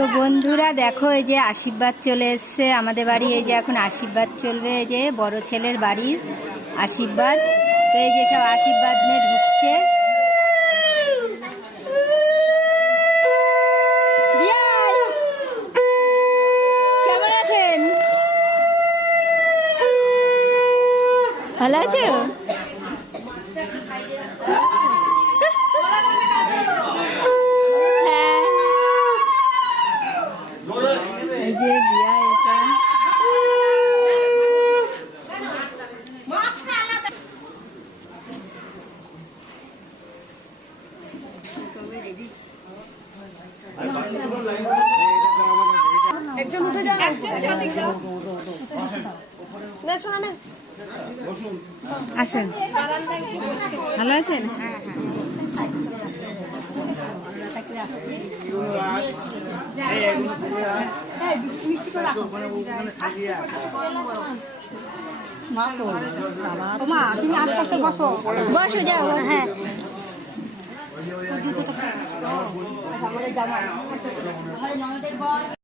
তো বন্ধুরা দেখো, এই যে আশীর্বাদ চলে এসছে আমাদের বাড়ি। এই যে এখন আশীর্বাদ চলবে, এই যে বড় ছেলের বাড়ির আশীর্বাদ। তো এই যে সব আশীর্বাদ নিয়ে ঢুকছে। কেমন আছেন? ভালো আছো? এই যে বিয়া, এটা একজন উঠে যান, আসেন। ভালো আছেন? মা তুমি আস্তে বসো, বসো, যাও। হ্যাঁ, আমাদের জামাই